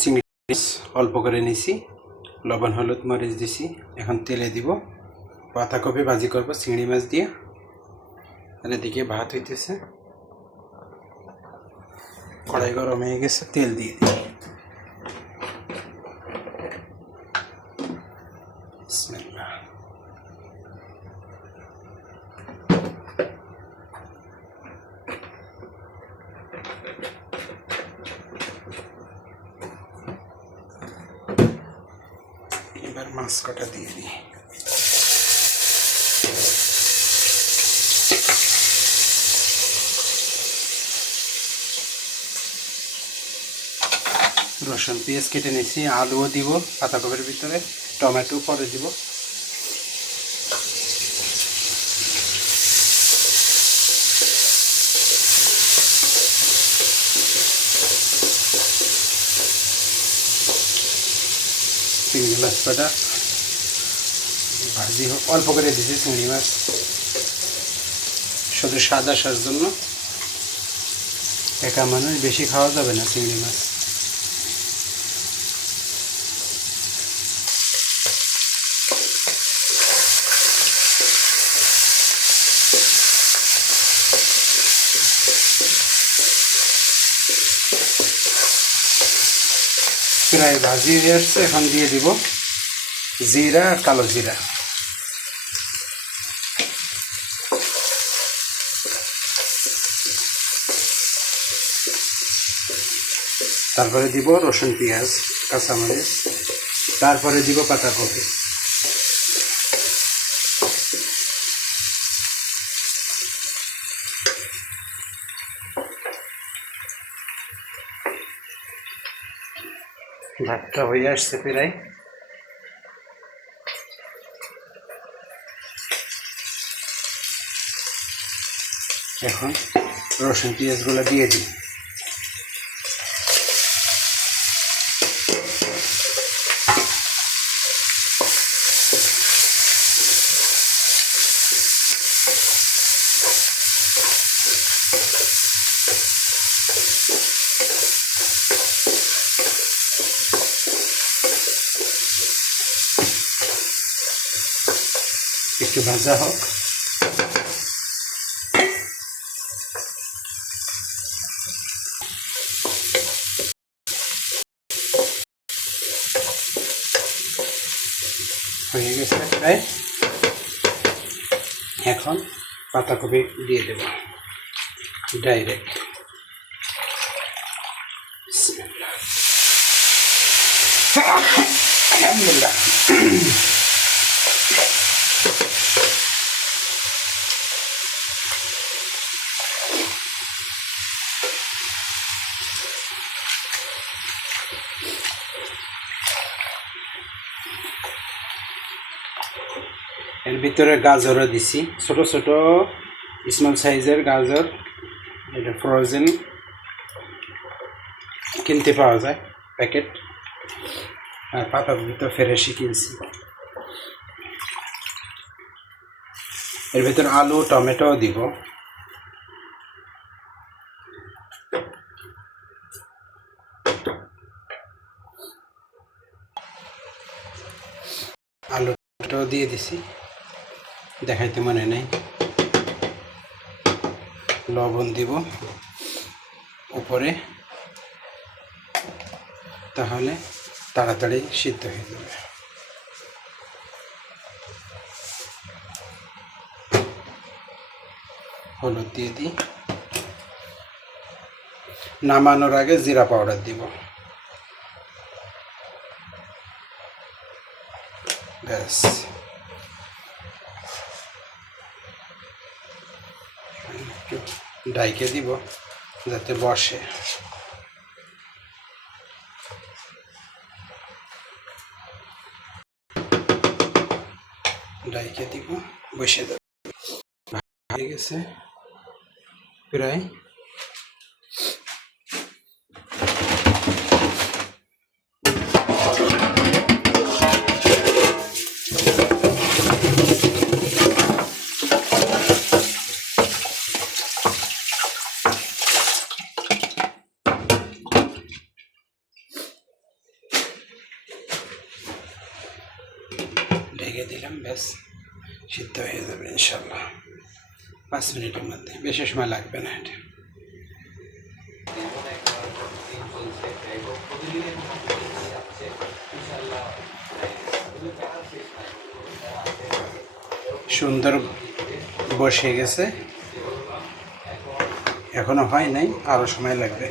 চিংড়ি মাছ অল্প করে নিছি, লবণ হলুদ মরিচ দিছি। এখন তেলে দিব, পাতাকপি ভাজি করব চিংড়ি মাছ দিয়ে। আর এদিকে ভাত হইতেছে, কড়াই গরম হয়ে গেছে, তেল দিয়ে দিই। বিসমিল্লাহ। এবার মাছ কটা দিয়ে দিই। রসুন পেঁয়াজ কেটে নিয়েছি, আলুও দিব পাতাকপির ভিতরে, টমেটো পরে দিব। চিংড়ি মাছ কটা ভাজি হোক, অল্প করে দিয়েছি চিংড়ি মাছ, শুধু স্বাদ আসার জন্য। একা মানুষ বেশি খাওয়া যাবে না চিংড়ি মাছ। প্রায় ভাজি হয়ে আসছে, এখন দিয়ে দিব জিরা আর কালো জিরা। তারপরে দিব রসুন পেঁয়াজ কাঁচামরিচ, তারপরে দিব পাতাকপি। ভাতটা হয়ে আসছে প্রায়। এখন রসুন পেঁয়াজগুলো দিয়ে দিই। একটু ভাজা হোক। হয়ে গেছে প্রায়। এখন পাতাকপি দিয়ে দেব ডাইরেক্ট। আলহামদুলিল্লাহ। এর ভিতরে গাজরও দিছি, ছোট ছোট স্মল সাইজের গাজর, এটা ফ্রোজেন কিনতে পাওয়া যায় প্যাকেট। আর পাতাকপি তো ফ্রেশই কিনছি। এর ভিতরে আলু টমেটোও দিব। আলু টমেটো দিয়ে দিছি, দেখাইতে মনে নেই। লবণ দিব উপরে, তাহলে তাড়াতাড়ি সিদ্ধ হয়ে যাবে। হলুদ দিয়ে দিই। নামানোর আগে জিরা পাউডার দিব। ব্যাস, একটু ডাইকে দিব যাতে বসে। ডাইকে দিব, বসে যাবে। হয়ে গেছে প্রায়। লাগিয়ে দিলাম, ব্যাস সিদ্ধ হয়ে যাবে ইনশাল্লাহ 5 মিনিটের মধ্যে, বেশি সময় লাগবে না এটা। সুন্দর বসে গেছে, এখনো হয় নাই, আরও সময় লাগবে।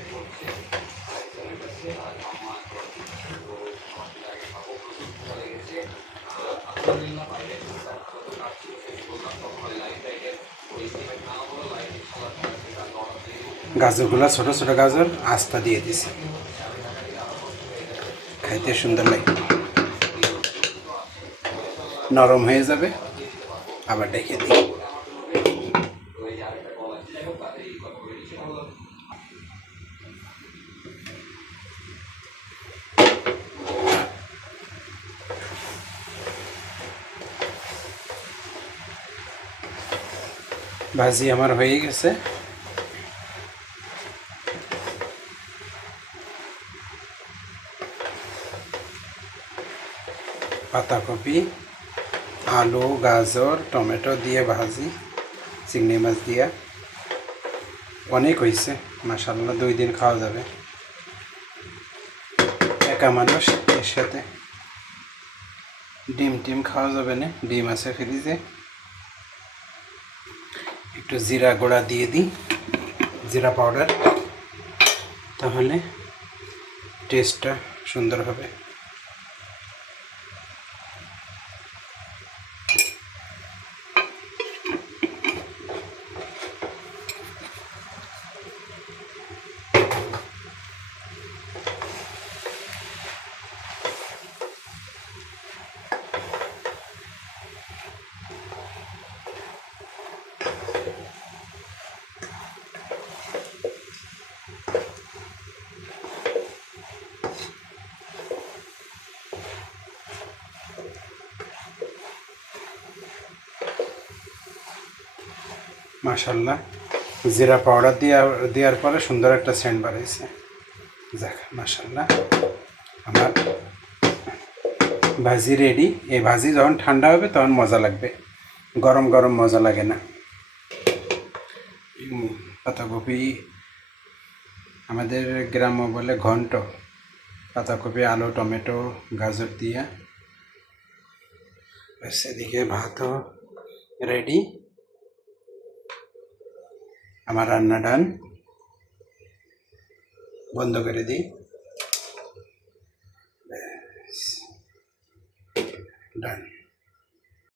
গাজরগুলো ছোট ছোট গাজর আস্তা দিয়ে দিছি, খাইতে সুন্দর লাগে, নরম হয়ে যাবে। আবার ডেকে দিই। ভাজি আমার হয়ে গেছে। পাতাকপি, আলু, গাজর, টমেটো দিয়ে ভাজি, চিংড়ি মাছ দিয়া অনেক হয়েছে মাশাআল্লাহ, 2 দিন খাওয়া যাবে। একা মানুষ, এর সাথে ডিম খাওয়া যাবে না, ডিম আছে ফ্রিজে। একটু জিরা গুঁড়া দিয়ে দিই, জিরা পাউডার, তাহলে টেস্টটা সুন্দর হবে। মাশাআল্লাহ, জিরা পাউডার দেওয়ার পরে সুন্দর একটা সেন্ট বাড়াইছে। যাক মাশাআল্লাহ, আমার ভাজি রেডি। এই ভাজি যখন ঠান্ডা হবে তখন মজা লাগবে, গরম গরম মজা লাগে না। পাতাকপি আমাদের গ্রাম্য বলে ঘন্ট, পাতাকপি, আলু, টমেটো, গাজর দিয়া। ব্যাস এদিকে ভাতও রেডি, আমার রান্না ডান। বন্ধ করে দিই, ডান।